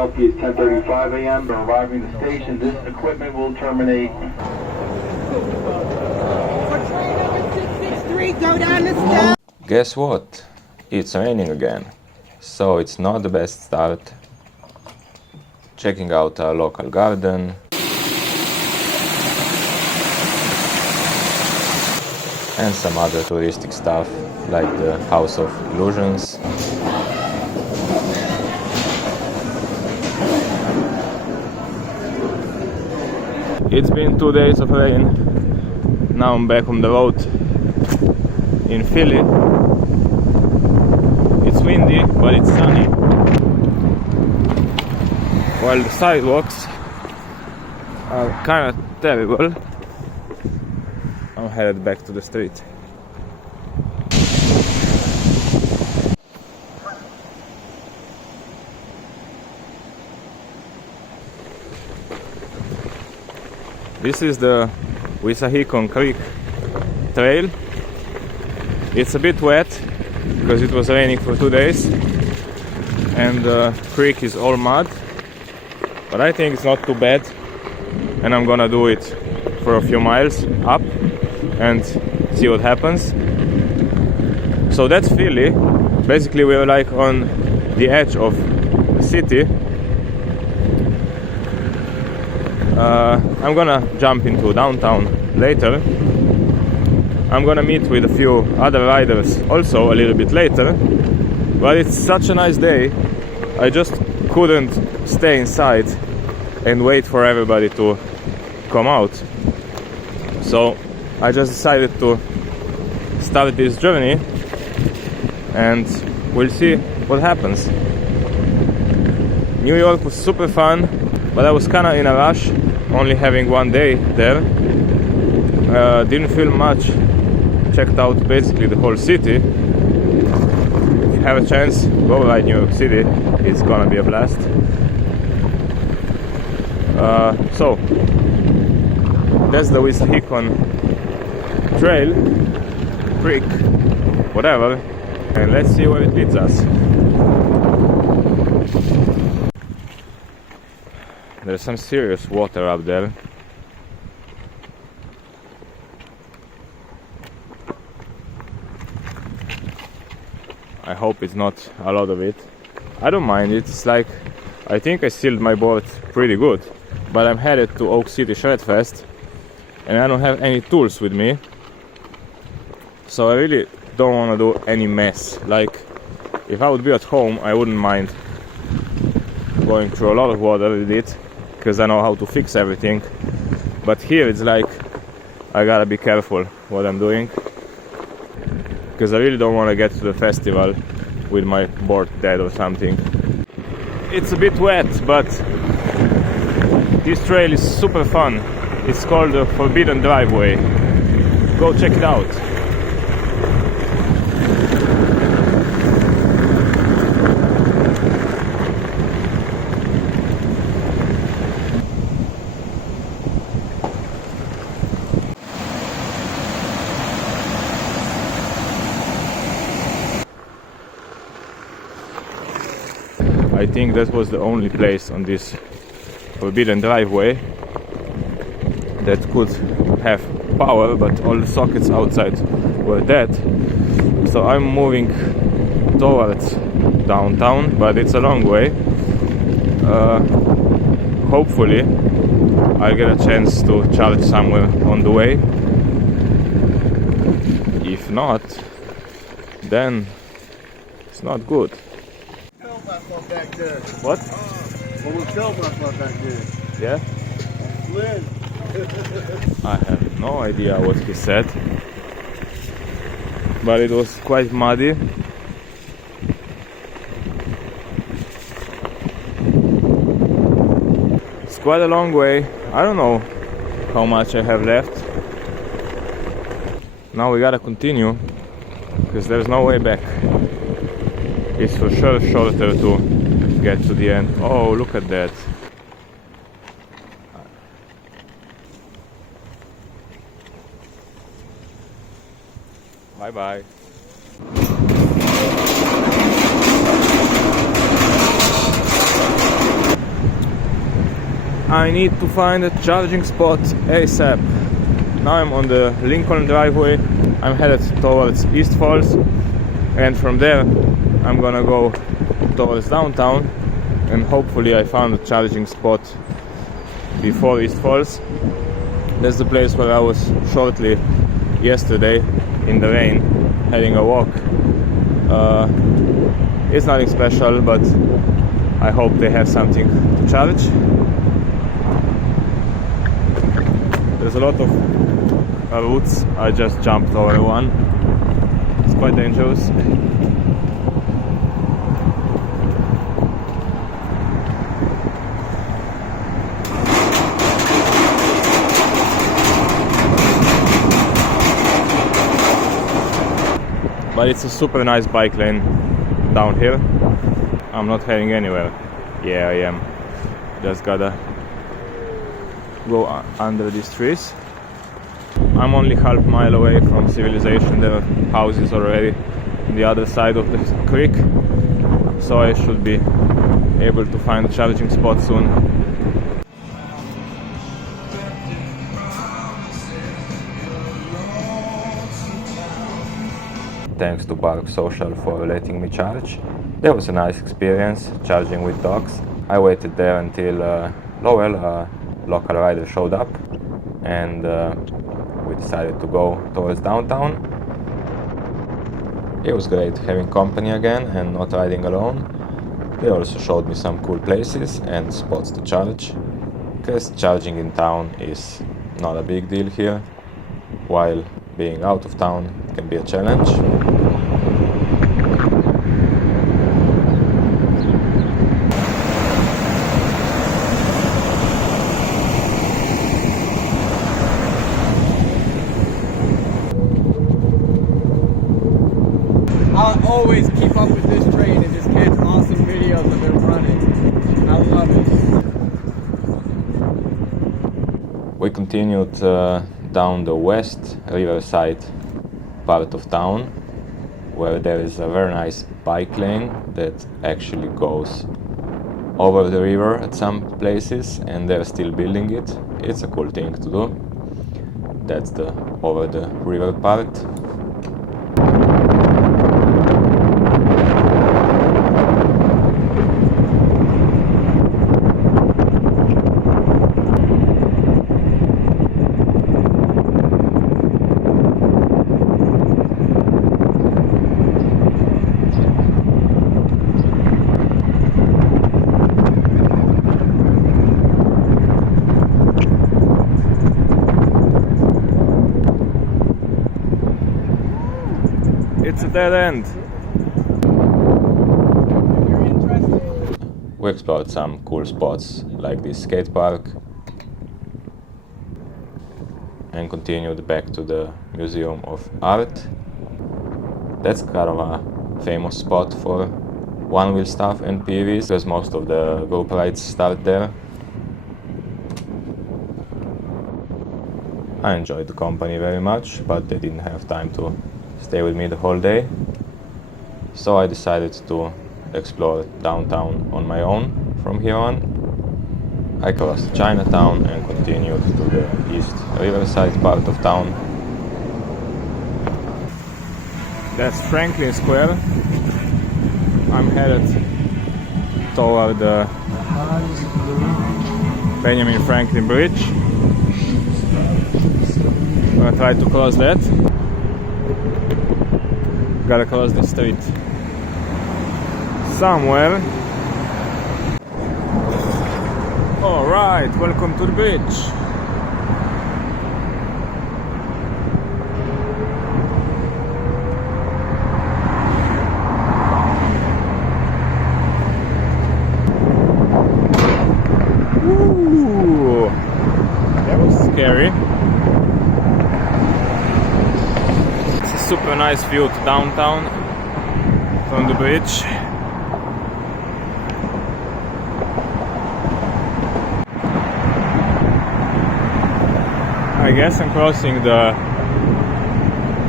Philadelphia is 10:35 a.m. They're arriving at the station. This equipment will terminate. For train number 663, go down the steps. Guess what? It's raining again, so it's not the best start. Checking out our local garden. And some other touristic stuff, like the House of Illusions. It's been 2 days of rain. Now I'm back on the road in Philly. It's windy, but it's sunny. While the sidewalks are kind of terrible, I'm headed back to the street. This is the Wissahickon Creek trail. It's a bit wet because it was raining for 2 days and the creek is all mud, but I think it's not too bad, and I'm gonna do it for a few miles up and see what happens. So that's Philly. Basically we're like on the edge of the city. I'm gonna jump into downtown later. I'm gonna meet with a few other riders also a little bit later, but it's such a nice day. I just couldn't stay inside and wait for everybody to come out. So I just decided to start this journey and we'll see what happens. New York was super fun, but I was kinda in a rush, only having 1 day there. Didn't feel much. Checked out basically the whole city. If you have a chance, go ride New York City. It's gonna be a blast. So that's the Wissahickon trail, creek, whatever, and let's see where it leads us. There's some serious water up there. I hope it's not a lot of it. I don't mind it. It's like, I think I sealed my board pretty good, but I'm headed to Oak City Shredfest and I don't have any tools with me, so I really don't want to do any mess. Like, if I would be at home, I wouldn't mind going through a lot of water with it because I know how to fix everything, but here it's like I gotta be careful what I'm doing, because I really don't want to get to the festival with my board dead or something. It's a bit wet, but this trail is super fun. It's called the Forbidden Driveway. Go check it out. I think that was the only place on this Forbidden Driveway that could have power, but all the sockets outside were dead. So I'm moving towards downtown, but it's a long way. Hopefully I'll get a chance to charge somewhere on the way. If not, then it's not good. Back there. What? Almost fell back there. Yeah? Slid. I have no idea what he said, but it was quite muddy. It's quite a long way. I don't know how much I have left. Now we gotta continue because there's no way back. It's for sure shorter to get to the end. Oh, look at that. Bye bye. I need to find a charging spot ASAP. Now I'm on the Lincoln driveway. I'm headed towards East Falls, and from there I'm gonna go towards downtown, and hopefully I found a charging spot before East Falls. That's the place where I was shortly yesterday in the rain having a walk. It's nothing special, but I hope they have something to charge. There's a lot of routes. I just jumped over one. It's quite dangerous. But it's a super nice bike lane down here. I'm not heading anywhere. Yeah, I am. Just gotta go under these trees. I'm only half mile away from civilization. There are houses already on the other side of the creek, so I should be able to find a charging spot soon. Thanks to Park Social for letting me charge. That was a nice experience, charging with dogs. I waited there until Lowell, a local rider, showed up, and we decided to go towards downtown. It was great having company again and not riding alone. They also showed me some cool places and spots to charge, because charging in town is not a big deal here, while being out of town can be a challenge. I'll always keep up with this train and just catch awesome videos of it running. I love it. We continued down the west riverside part of town, where there is a very nice bike lane that actually goes over the river at some places, and they're still building it. It's a cool thing to do. That's the over the river part. It's a dead end. You're interested? We explored some cool spots like this skate park and continued back to the Museum of Art. That's kind of a famous spot for one-wheel stuff and PVs, because most of the group rides start there. I enjoyed the company very much, but they didn't have time to stay with me the whole day, so I decided to explore downtown on my own from here on. I crossed Chinatown and continued to the east riverside part of town. That's Franklin Square. I'm headed toward the Benjamin Franklin Bridge. I'm gonna try to cross that. Gotta cross the street somewhere. Alright, welcome to the bridge. Ooh, that was scary. Super nice view to downtown from the bridge. I guess I'm crossing the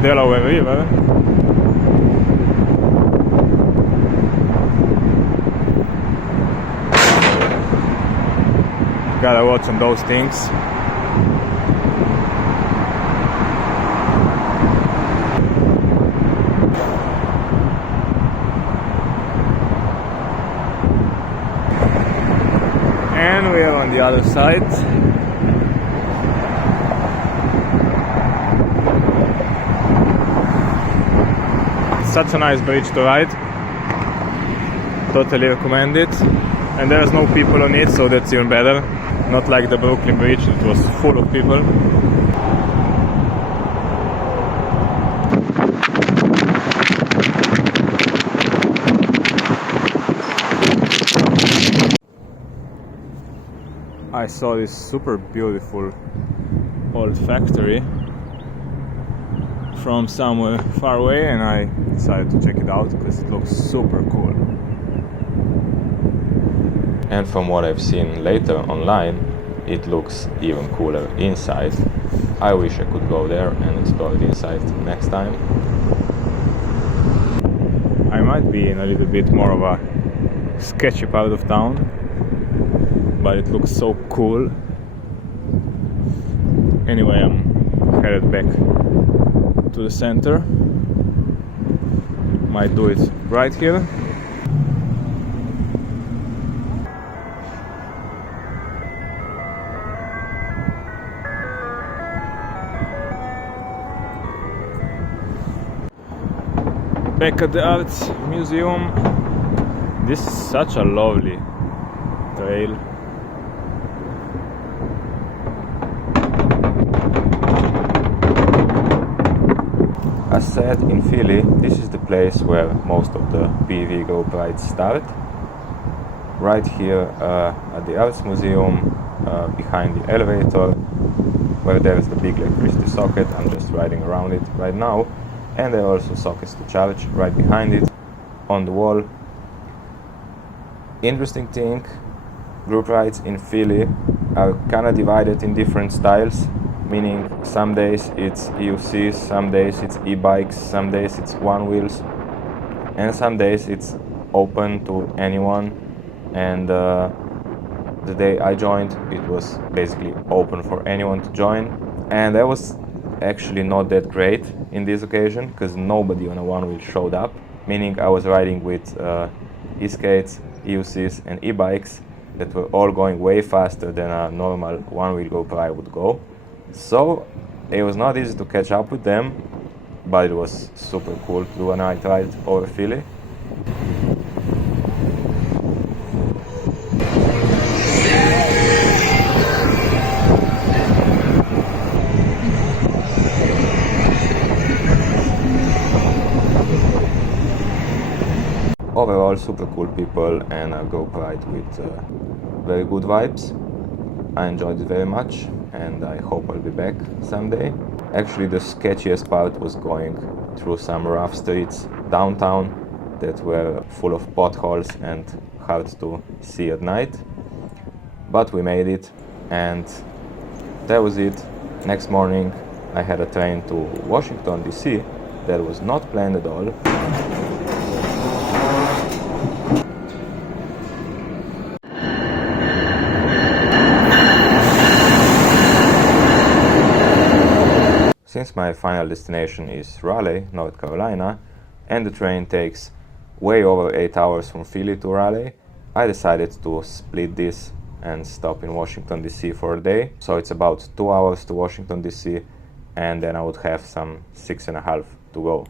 Delaware River. Gotta watch on those things. And we are on the other side. It's such a nice bridge to ride. Totally recommend it. And there's no people on it, so that's even better. Not like the Brooklyn Bridge, it was full of people. I saw this super beautiful old factory from somewhere far away, and I decided to check it out because it looks super cool. And from what I've seen later online, it looks even cooler inside. I wish I could go there and explore the inside next time. I might be in a little bit more of a sketchy part of town, but it looks so cool. Anyway, I'm headed back to the center. Might do it right here. Back at the Arts Museum. This is such a lovely trail. As said, in Philly, this is the place where most of the PV group rides start. Right here at the Arts Museum, behind the elevator, where there is the big electricity socket. I'm just riding around it right now. And there are also sockets to charge right behind it, on the wall. Interesting thing, group rides in Philly are kind of divided in different styles, meaning some days it's EUCs, some days it's e-bikes, some days it's onewheels, and some days it's open to anyone. And the day I joined, it was basically open for anyone to join, and that was actually not that great in this occasion because nobody on a one-wheel showed up, meaning I was riding with eskates, EUCs and e-bikes that were all going way faster than a normal one-wheel group ride would go. So it was not easy to catch up with them, but it was super cool to do a night ride over Philly. Overall, super cool people and a group ride with very good vibes. I enjoyed it very much and I hope I'll be back someday. Actually, the sketchiest part was going through some rough streets downtown that were full of potholes and hard to see at night. But we made it, and that was it. Next morning I had a train to Washington DC that was not planned at all. Since my final destination is Raleigh, North Carolina, and the train takes way over 8 hours from Philly to Raleigh, I decided to split this and stop in Washington DC for a day. So it's about 2 hours to Washington DC, and then I would have some 6.5 to go.